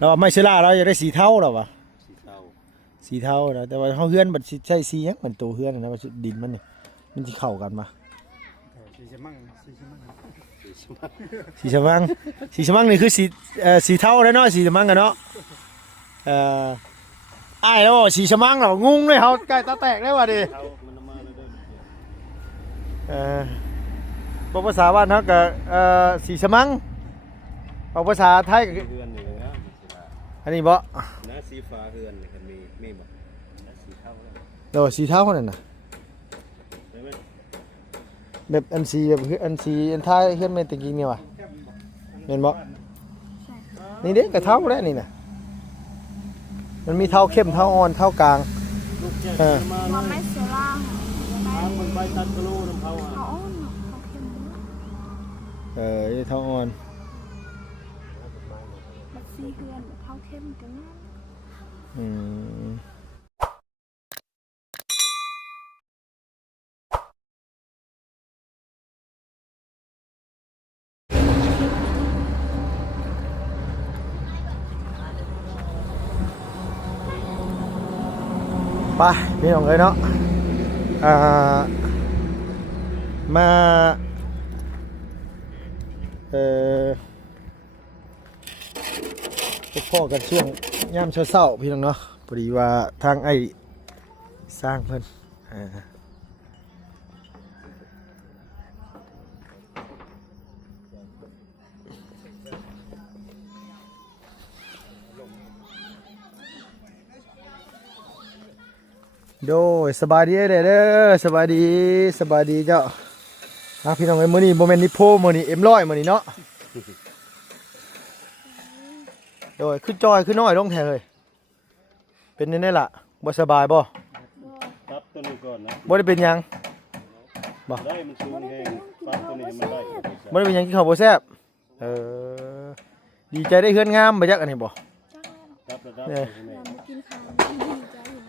เราไม่เชล่าเราจะได้สีเทาหรอวะสีเทาสีเทานะแต่ว่าเขาเฮือนมันใช่สียังมันตัวเฮือนนะว่าดินมันนี่มันจะเข้ากันมาสีชมังสีชมังสีชมังนี่คือสีเทาแล้วเนาะสีชมังกันเนาะอ้ายแล้วสีชมังเรางุ้งเลยเขาใกล้ตาแตกได้ว่ะดิภาษาบ้านเขากับสีชมังเอาภาษาไทยกับอันนี้บ่น้าสีฟ้าเฮือนนี่ครับมีบ่น้าสีเทาโดยสีเทานั่นน่ะแบบอันสีแบบอันสีอันท้ายเฮือนไม่ตะกี้เนี่ยว่ะเห็นบ่นี่เด็กกับเทาแล้วนี่น่ะมันมีเทาเข้มเทาอ่อนเทากลางมันไม่เสียล่างมันใบตัดกระโหลกน้ำเทาเขาอ่อนเขาเข้มเทาอ่อนบัดซีเฮือนเขาเข้มกันนะไปพี่น้องเลยเนาะมาพบพ่อกันช่วงย่ำเช้าๆพี่น้องเนาะพอดีว่าทางไอ้สร้างเพิ่นโดยสบายดีเด้อสบายดีเจ้าพี่น้องเอ้ยมื้อนี้โมเมนต์นิโพมื้อนี้M100มื้อนี้เนาะโดยขึ้นจอยขึ้นน้อยลงแท้เลยเป็นยังไงล่ะบ่สบายบ่ครับตัวนี้ก่อนนะบ่ได้เป็นหยังบ่ได้มันสูงแฮงปั๊บตัวนี้มันได้บ่ได้เป็นหยังกินข้าวบ่แซ่บดีใจได้เฮือนงามบ่จักอันนี้บ่ครับระดับกินข้าวดีใจอยู่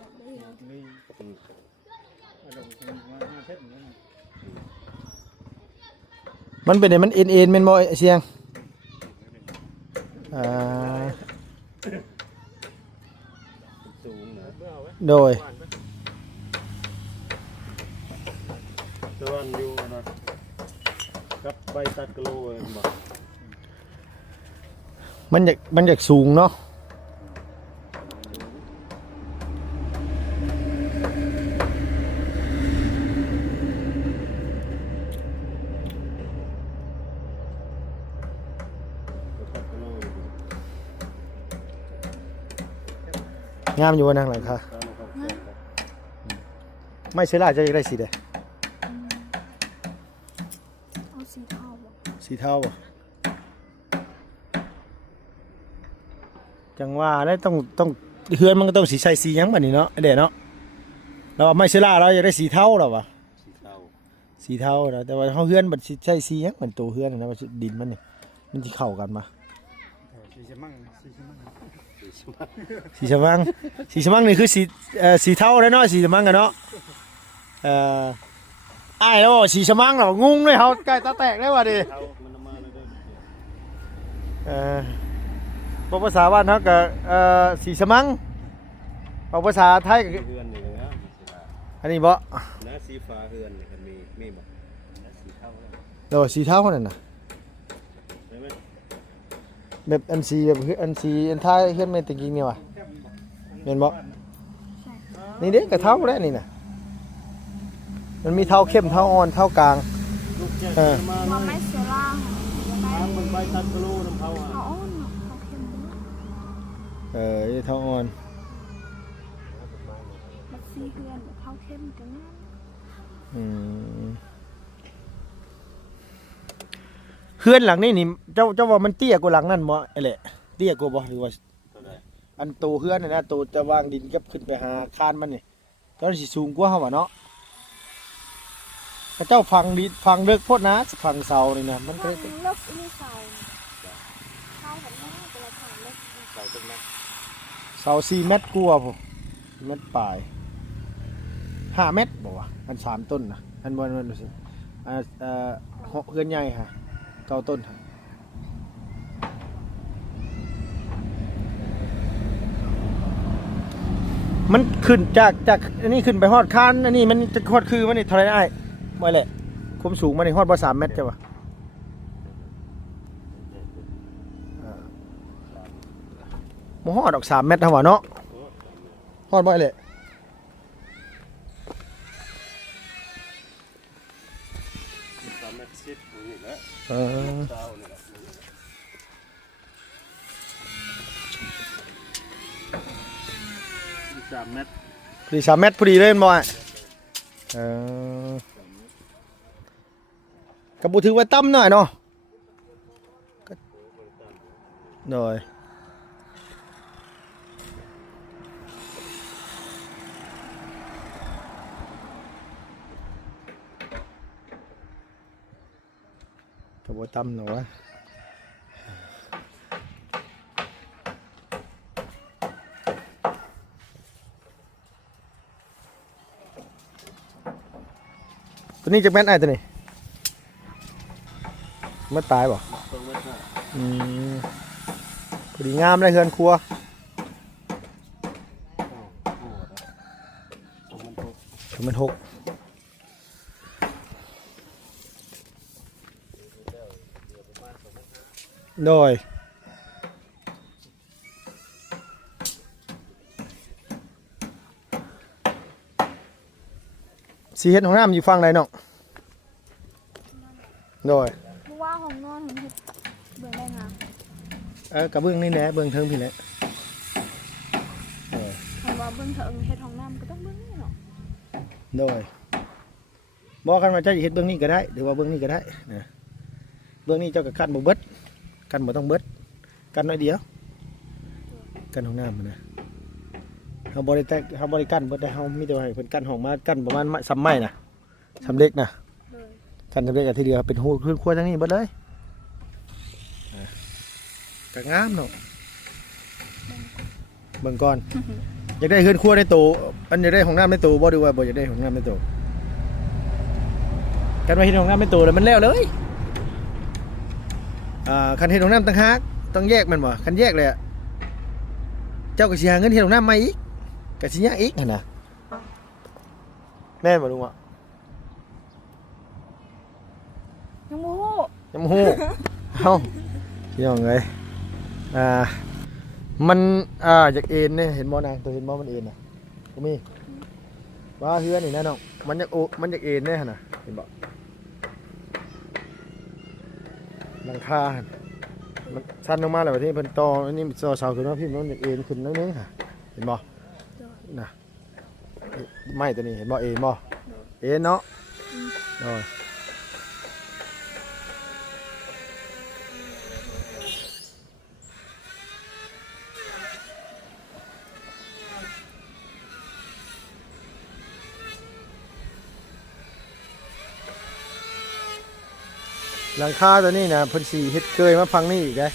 มันเป็นไงมันเอ็นแม่นบ่เสียงสูงนะโดยส่วนอยู่นะกับใบตัดกระโหลกบ่มันอยากสูงเนาะงามอยู่บนทางหลังค่ะไม่เชื่อละจะได้สีใดเอาสีเทาสีเทาจังว่าได้ต้องเฮือนมันก็ต้องสีใสสียังแบบนี้เนาะเด็ดเนาะเราไม่เชื่อละเราจะได้สีเทาหรอวะสีเทานะแต่ว่าเขาเฮือนมันใช่สียังเหมือนตัวเฮือนนะว่าดินมันนี่มันจะเข้ากันมาสีชมังนี่คือสีเทาแล้วเนาะสีชมังกันเนาะอ้ายแล้วสีชมังเรางุ้งเลยเขาใกล้ตาแตกได้ว่ะดิภาษาบ้านเขากับสีชมังเอาภาษาไทยกับอันนี้บ่น้าสีฟ้าเฮือนนี่ครับมีบ่น้าสีเทาโดยสีเทานั่นน่ะแบบอันสีแบบอันสีอันท้ายเฮือนไม่ตะกี้เนี่ยว่ะเห็นบ่นี่เด็กกับเท้าแล้วนี่น่ะมันมีเท้าเข้มเท้าอ่อนเท้ากลางมันไม่เสียล่างมันใบตัดกระโหลกน้ำเทาเขาอ่อนเขาเข้มเท้าอ่อนบัดซีเฮือนเขาเข้มกันนะเฮือนหลังนี่เจ้าว่ามันเตี้ยกว่าหลังนั่นบ่ไอ้แหละเตี้ยกว่าบ่หรือว่าอันโตเฮือนนี่นะโตจะวางดินกับขึ้นไปหาคานมันนี่ตอนสิสูงกว่าเฮาว่าเนาะเจ้าฟังดิฟังเลิกโพดนะฟังเสานี่นะมันก็เลิกนี่เสาแบบนี้แต่ละฐานเลิกเสาตรงนั้นเสา4 เมตรกว่าพุ่นเมตรปลาย5 เมตรบ่วะอัน3 ต้นนะอันบ่มันดูสิเฮือนใหญ่ฮะ9 ต้นฮะ มันขึ้นจากอันนี้ขึ้นไปฮอดคานอันนี้มันจะฮอดคือมันนี่เท่าไหร่ได้บ่แหละความสูงมันนี่ฮอดบ่3เมตรจ้ะวะบ่ฮอดดอก3เมตรเท่าว่าเนาะฮอดบ่แหละ 3 เมตร 10นี่แหละ เออ เช้านี่แหละ3 เมตร พอดี3เมตรพอดีเลยแม่นบ่อะก็บ่ถือว่าต่ำหน่อยเนาะก็หน่อยก็บ่ต่ำเนาะวะตัวนี้จะแม่นไอ้ตัวนี้มันตายบ่ 2 เมตร อืมพอดีงามเลยเฮือนครัวมันหกโดยสีเฮ็ดของน้ำอยู่ฝั่งใดเนาะโดย เพราะว่าของนอนของเฮ็ดเบิ่งได้งาม กระเบื้องนี่แหละเบื้องเทิงพี่แหละ เพราะว่าเบิ่งเถิงเฮ็ดของน้ำก็ต้องเบิ่งนี่เนาะ โดยบอกกันว่าเจ้าจะเฮ็ดเบื้องนี้ก็ได้หรือว่าเบื้องนี้ก็ได้นะเบื้องนี้เจ้าก็กั้นบ่เบิดกั้นบ่ต้องเบิดกั้นน้อยเดียวกั้นของน้ำมันนะเฮาบ่ได้กั้นเบิดได้เฮามีแต่ว่าให้เพิ่นกั้นห้องมากั้นประมาณซ้ำไม้น่ะซ้ำเล็กน่ะ เลย กั้นซ้ำเล็กก็ทีเดียวเป็นหูพื้นครัวทั้งนี้เบิดเลยก็งามเนาะเบิ่งก่อนอยากได้เฮือนครัวในโตอันอยากได้ห้องน้ำในโตบ่ดีว่าบ่อยากได้ห้องน้ำในโตกันว่าเฮ็ดห้องน้ำในโตแล้วมันแล้วเลยคันเฮ็ดห้องน้ำต่างหากต้องแยกมันบ่คันแยกเลยอะเจ้าก็สิหาเงินเฮ็ดห้องน้ำใหม่อีกก็สิยากอีกหั่นน่ะแม่นบ่ลุงอ่ะ ยังบ่ฮู้ ยังบ่ฮู้เอ้าพี่น้องเอ้ยมันอยากเอ็นเนี่ยเห็นบ่นางตัวเห็นบ่มันเอ็นน่ะก็มีว่าเฮือนนี่นะน้องมันอยากเอ็นเนี่ยหั่นน่ะเห็นบ่หลังคาหั่นมันสั้นลงมาแล้วที่เพิ่นต่ออันนี้ต่อเสาขึ้นมาพี่มันอยากเอ็นขึ้นนิดนึงค่ะเห็นบ่น่ะไม้ตัวนี้เห็นบ่เอ็นบ่เอ็นเนาะหลังคาตัวนี้นะเพิ่นสีเฮ็ดเกยมาฟังนี่อีกได้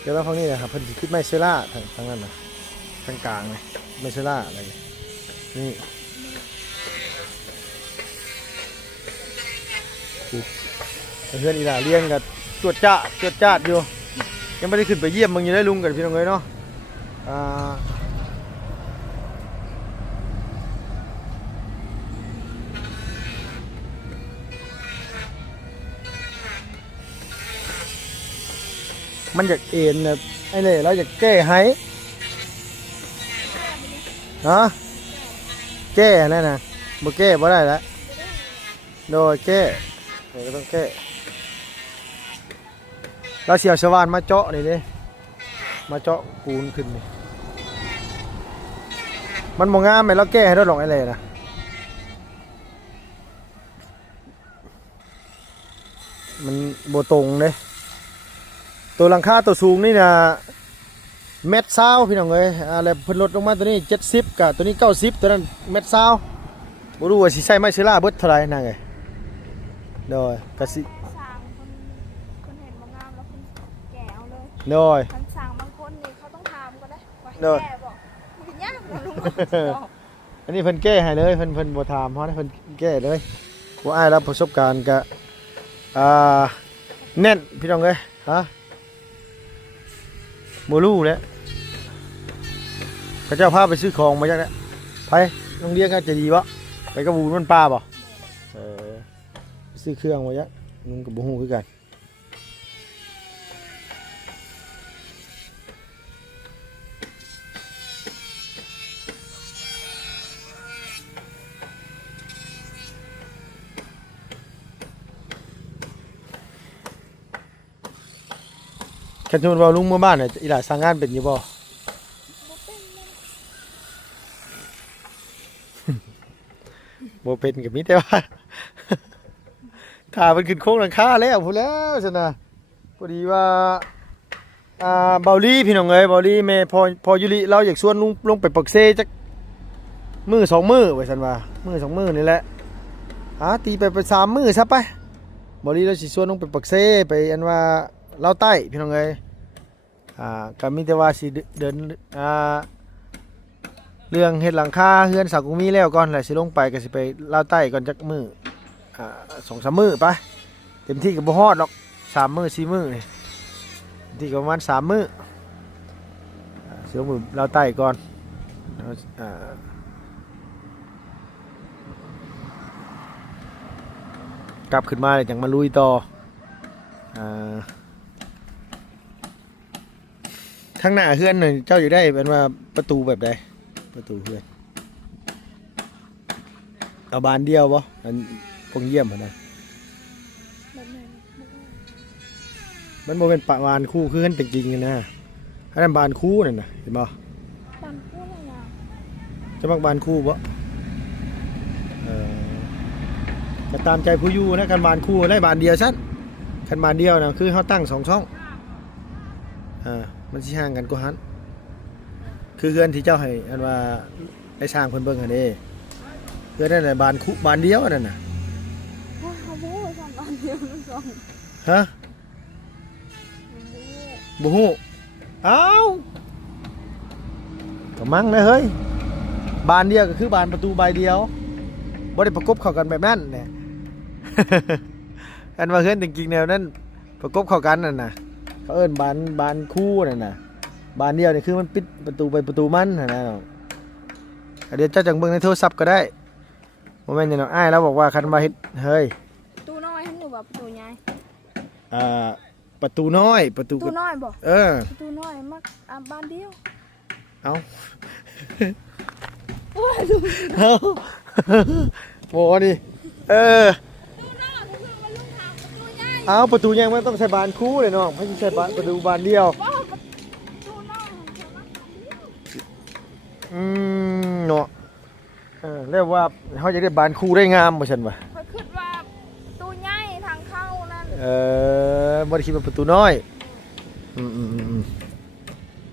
เดี๋ยวมาฟังนี่นะครับเพิ่นสิคิดไม้เชล่าทางนั้นนะทางกลางเลยไม้เชล่าอะไรนี่เพื่อนอีหล่าเลี้ยงกับจวดจ้าดอยู่ยังไม่ได้ขึ้นไปเยี่ยมมึงอยู่ได้ลุงกับพี่น้องเลยเนาะมันอยากเอ็นนะไอ้เลยเราอยากแก้ให้ฮะแก้นั่นนะบ่แก้บ่ได้แล้วโดยแก้เราก็ต้องแก้เราเสียบสว่านมาเจาะนี่ดิมาเจาะปูนขึ้นนี่มันบ่งามไหมเราแก้ให้ได้หรอกไอ้เลยนะมันบ่ตรงเด้ตัวหลังคาตัวสูงนี่นะเม็ดซาวพี่น้องเอ้ยอะไรเพิ่นลดลงมาตัวนี้70กับตัวนี้90ตัวนั้นเม็ดซาวบ่รู้ว่าสิใช้ไม้เชล่าเบิดเท่าไหร่นั่นไงโดยก็สิ สร้างคนเห็นบ่งามแล้วคนแก่เอาเลย โดย คันสร้างบางคนนี่เขาต้องถามก่อนนะว่า โดย แก่บ่มันยากนะลุงบอก อันนี้เพิ่นแก้ให้เลยเพิ่นบ่ถามเฮานะเพิ่นแก้เลยบ่อ้ายรับประสบการณ์ก็แน่นพี่น้องเอ้ยฮะบ่รู้แหล้วเขาเจ้าพาไปซื้อของมาจักแล้ว ไปโรงเรียนก็จะดีบ่ไปกับบูมันป้าบ่ซื้อเครื่องไว้ยะนุ่งกับบ่ฮู้คือกันคันสมมุติว่าลุงเมื่อบ้านน่ะอีหล่าสร้างงานเป็นอยู่บ่ บ่เป็นเลย บ่เป็นก็มีแต่ว่า ถ้ามันขึ้นโค้งหลังคาแล้วพู้นแล้วซั่นน่ะพอดีว่าเบาลี่พี่น้องเอ้ยเบาลี่แม่พอยุริเราอยากชวนลุงลงไปปักเซจักมื้อ2มื้อว่าซั่นว่ามื้อ2มื้อนี่แหละตีไป3มื้อซะไปเบาลี่เราสิชวนลงไปปักเซไปอันว่าลาวใต้พี่น้องเอ้ยก็มีแต่ว่าสิเดินเรื่องเฮ็ดหลังคาเฮือนสักกุมีแล้วก่อนแล้วสิลงไปก็สิไปลาวใต้ก่อนจักมื้อ2-3 มื้อไปเต็มที่ก็บ่ฮอดหรอก3มื้อ4มื้อนี่เต็มที่ก็ประมาณ3มื้อสิลงไปลาวใต้ก่อนกลับขึ้นมาแล้วจังมาลุยต่อทางหน้าเฮือนนี่เจ้าอยู่ได้เป็นว่าประตูแบบใดประตูเฮือนเอาบานเดียวบ่อันพงเยี่ยมหั่นน่ะ แบบนั้น มันบ่เป็นปะบานคู่คือเฮือนจริงๆนะอันนั้นบานคู่นั่นน่ะเห็นบ่ ตอนพูดอะไรอ่ะ จะมักบานคู่บ่ก็ตามใจผู้อยู่นะคันบานคู่ได้บานเดียวซั่นคันบานเดียวน่ะคือเฮาตั้ง2ช่องมันสิห่างกันกว่าหันคือเฮือนที่เจ้าให้อันว่าได้สร้างเพิ่นเบิ่งหั่นเด้เฮือนนั่นน่ะบานคู่บานเดียวนั่นน่ะ โอ้ยเขาพูดสองตอนเดียวมันสอง ฮะบ่ฮู้อ้าวก็มั่งนะเฮ้ยบานเดียวก็คือบานประตูใบเดียวบ่ได้ประกบเข้ากันแบบนั้นแหละ อันว่าเฮือนจริงๆแนวนั้นประกบเข้ากันนั่นน่ะเขาเอิ้นบานคู่นั่นน่ะบานเดียวนี่คือมันปิดประตูไปประตูมันนั่นน่ะเดี๋ยวเจ้าจังเบิ่งในโทรศัพท์ก็ได้บ่แม่นอย่างน้องอ้ายแล้วบอกว่าคันว่าเฮ็ดเฮ้ย ตู้น้อยให้หนูแบบตู้ใหญ่ ประตูน้อยประตู ตู้น้อยบอก ตู้น้อยมักบ้านเดียว เอ้า โอ้ยดู เอ้าโอ้ดิเอาประตูยังไม่ต้องใช้บานคู่เลยน้องไม่ใช่ประตูบานเดียว ว่าตู้น้อยมันจะมักบ้านเดียว เนาะเรียกว่าเขาจะได้บานคู่ได้งามบ่ฉันวะ เขาคิดว่าตู้ใหญ่ทางเข้านั่น บ่ได้คิดว่าประตูน้อย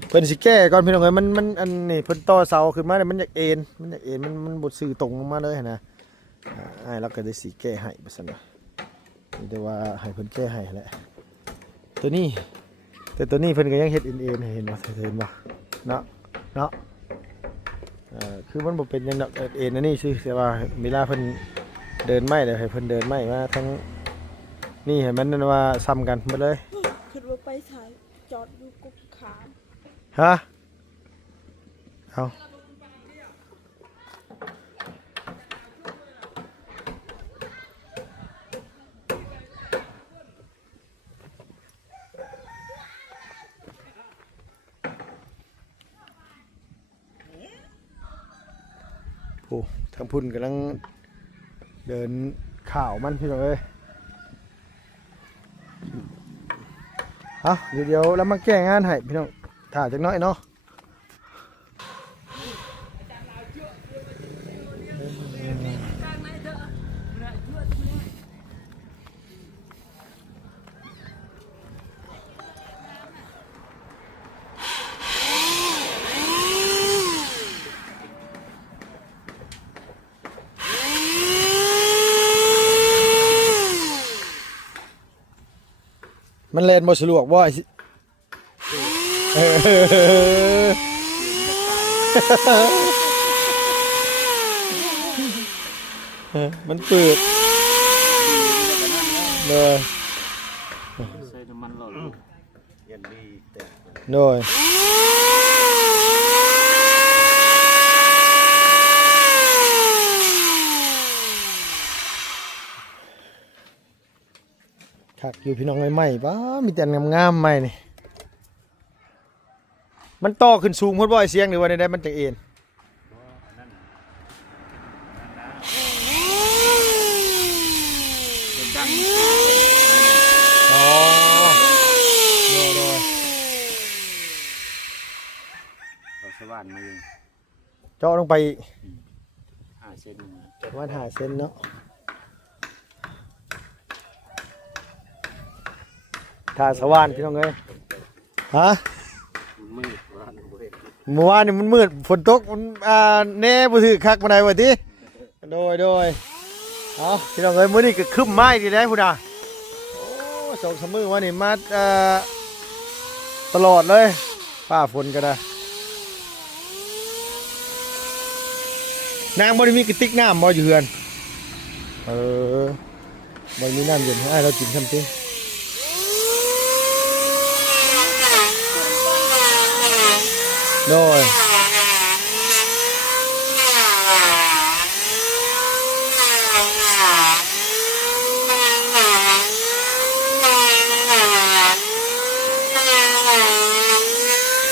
เพิ่นสิแก้ก่อนพี่น้องเอ้ยมันอันนี้เพิ่นต่อเสาขึ้นมาเนี่ยมันอยากเอ็นมันบ่ซื่อตรงลงมาเลยหั่นนะอ้ายเราก็ได้สิแก้ให้บ่ซั่นว่ามีแต่ว่าให้เพิ่นแก้ให้แหละตัวนี้แต่ตัวนี้เพิ่นก็ยังเฮ็ดเอ็นให้เห็นบ่เห็นบ่เนาะคือมันบ่เป็นหยังดอกเอ็นอันนี้ซื่อแต่ว่าเวลาเพิ่นเดินไม้แล้วให้เพิ่นเดินไม้มาทั้งนี่ให้มันนั่นว่าซ้ำกันหมดเลย คิดว่าไปสายจอดอยู่กุกขาม ฮะเอาโอ้ทางพุ่นกำลังเดินข่าวมันพี่น้องเอ้ยเดี๋ยวแล้วมาแก้งานให้พี่น้องถ่าจักน้อยเนาะมันเล่นบ่สะดวกบ่มันเปิดเลยใส่น้ำมันหล่อยันดีแต่ โดย คักอยู่พี่น้องใหม่ๆป้ามีแต่งามๆใหม่นี่มันต่อขึ้นสูงพุ่นบ่ไอ้เสียงหรือว่าได้มันจังเอ็นอ๋อโดย เราสว่านมาเอง เจาะลงไปอีก 5 เซน ประมาณ5 เซนเนาะถ้าสว่านพี่น้องเอ้ยฮะ มืดว่านบ่เห็น เมื่อวานนี่มันมืดฝนตกมันแน่บ่ถือคักปานใดว่าติโดยเอาพี่น้องเอ้ยมื้อนี้ก็ครึ้มไม้ดีได้พุ่นน่ะโอ้2-3มื้อว่านี่มาตลอดเลยฟ้าฝนก็ได้นางบ่ได้มีกระติกน้ำบ่อยู่เฮือนบ่มีน้ำเย็นให้เรากินซ้ำติโดย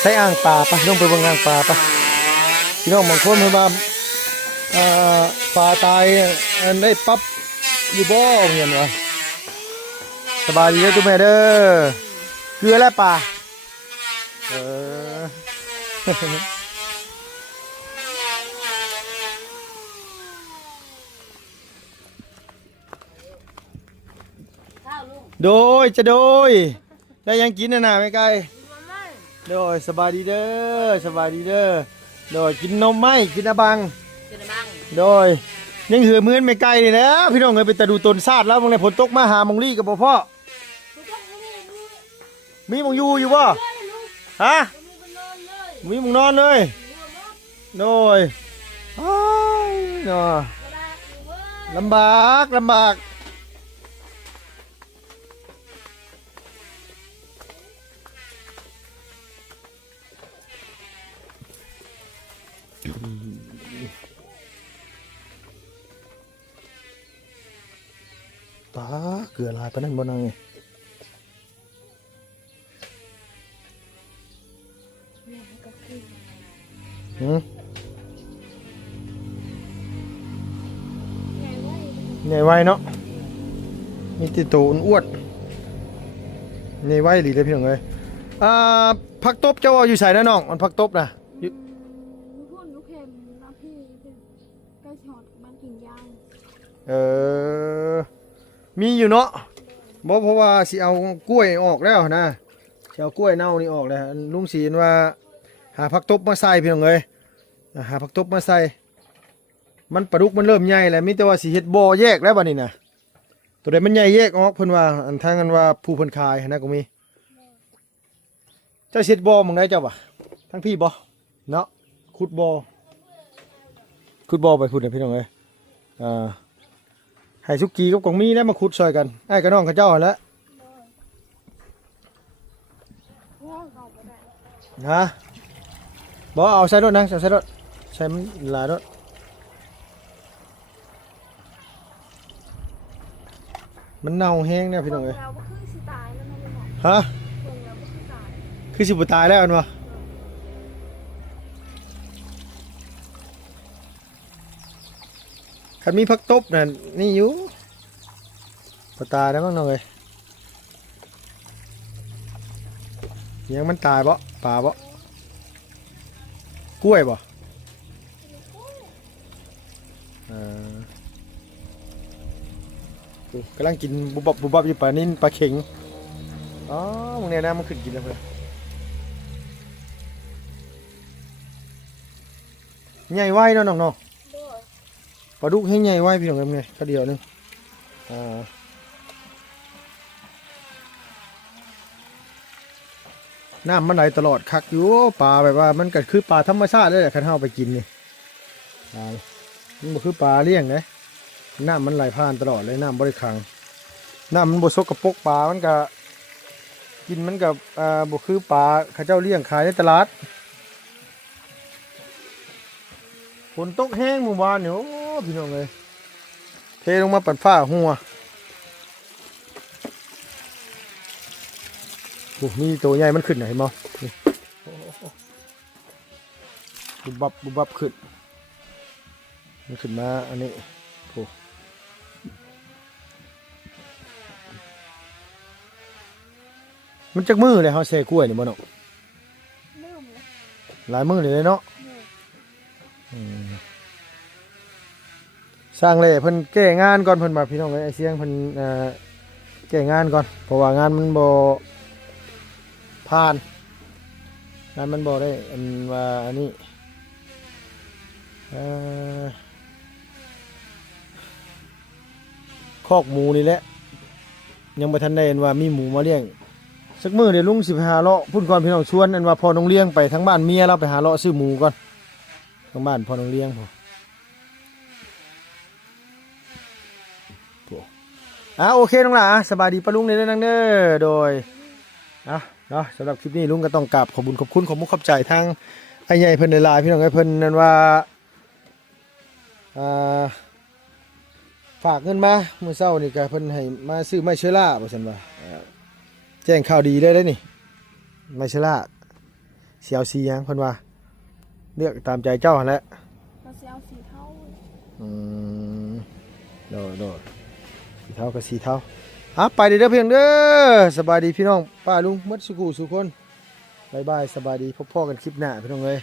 ใช้อ่างปลาปะลงไปเบนอ่างปลาปะพี่น้องบางคนเพิ่นว่าปลาตายอันได้ปั๊บอยู่บ่เห็นวะสบายดีเด้อทุกแม่เด้อเกลือและปลาโดยจะโดยได้ยังกินน่ะไม่ไกลโดยสบายดีเด้อสบายดีเด้อโดยกินนมไหมกินอะบังโดยยังเหือเหมือนไม่ไกลนี่นะพี่น้องเอ้ยไปแต่ดูต้นซาดแล้วมึงในฝนตกมาหามงลี่กับพ่อมีมงอยู่บ่ฮะมีมงนอนเลยโดยอ้ายเนาะลำบากปลาเกลือลายปะนั่นบ่นังไงใหญ่ไวเนาะมีติดตัวอ้วนใหญ่ไวหรือเลยพี่น้องเอ้ยผักตบเจ้าเอาอยู่ใส่นะน้องมันผักตบนะพูดลูกเข็มน้ำพี่ใกล้ช็อตมันกินยาง มีอยู่เนาะบ่เพราะว่าสิเอากล้วยออกแล้วนะสิเอากล้วยเน่านี่ออกแล้วลุงศีลว่าหาผักตบมาใส่พี่น้องเอ้ยหาผักตบมาใส่มันปลาดุกมันเริ่มใหญ่แล้วมีแต่ว่าสิเฮ็ดบ่อแยกแล้วบัดนี้นะตัวใดมันใหญ่แยกออกเพิ่นว่าอันทางกันว่าผู้เพิ่นขายนะก็มีเจ้าเฮ็ดบ่อหม่องใดเจ้าบ่ทั้งพี่บ่เนาะขุดบ่ไปขุดน่ะพี่น้องเอ้ยให้สุกี้กับกองมีแล้วมาขุดซอยกันไอ้กับน้องกับเจ้าหั่นแหละฮะบ่เอาใส่รถนะใส่รถใส่มันหลายรถมันเน่าแห้งเนี่ยพี่น้องเอ้ยฮะคือสิบ่ตายแล้วอันวะคันมีผักตบน่ะนี่อยู่บ่ตายแล้วมั้งน้องเอ้ยยังมันตายบ่ป่าบ่กล้วยบ่กำลังกินบุบบับอยู่ป่านิ่นปลาเข็งอ๋อมึงเนี่ยนะมันขึ้นกินแล้วเพื่อนใหญ่ไว้เนาะน้องๆปลาดุกให้ใหญ่ไว้พี่น้องกันไงก็เดียวนึงน้ำมันไหลตลอดคักอยู่ปลาแบบว่ามันก็คือปลาธรรมชาติเลยแหละคันเฮาไปกินนี่มันก็คือปลาเลี้ยงนะน้ำมันไหลผ่านตลอดเลยน้ำบริขังน้ำมันบดซกกระปกปลามันก็กินมันกับบคือปลาข้าเจ้าเลี้ยงขายในตลาดฝนตกแห้งหมู่บ้านเนี่ยโอ้พี่น้องเลยเทลงมาปัดฝ้าหัว อ้มีตัวใหญ่มันขึ้นน่ะเห็นบ่นี่บุบบับบุบบับขึ้นมันขึ้นมาอันนี้โอ้มันจักมือเลยเฮาแซ่กล้วยนี่บ่เนาะ เริ่มเลย หลายมือเลยเนาะ เนี่ย สร้างเลยเพิ่นแก้งานก่อนเพิ่นมาพี่น้องเอ้ยไอ้เสียงเพิ่นแก้งานก่อนเพราะว่างานมันบ่ผ่านงานมันบ่ได้อันว่าอันนี้คอกหมูนี่แหละยังบ่ทันได้อันว่ามีหมูมาเลี้ยงสักมื้อเดี๋ยวลุงสิไปหาเลาะพุ่นก่อนพี่น้องชวนอันว่าพอน้องเลี้ยงไปทั้งบ้านเมียเราไปหาเลาะซื้อหมูก่อนทั้งบ้านพอน้องเลี้ยงพอ โอเคน้องหล่ะสบายดีปะลุงในเรื่องนั้นเด้อโดยเนาะสำหรับคลิปนี้ลุงก็ต้องกราบขอบคุณขอบมุกขอบใจทางไอ้ใหญ่เพิ่นในไลน์พี่น้องไอ้เพิ่นนั่นว่าฝากเงินมาเมื่อเช้านี่ก็เพิ่นให้มาซื้อไม้เชื้อราว่าซั่นว่าแจ้งข่าวดีได้นี่ไม้เชื้อราเสียวสีหยังเพิ่นว่าเลือกตามใจเจ้าหั่นแหละ ก็สิเอาสีเท่า โดสีเท้ากับสีเท้าไปเด้อเพียงเด้อสบายดีพี่น้องป้าลุงมัดสุขุสุคนบายบายสบายดีพบพ่อกันคลิปหน้าพี่น้องเลย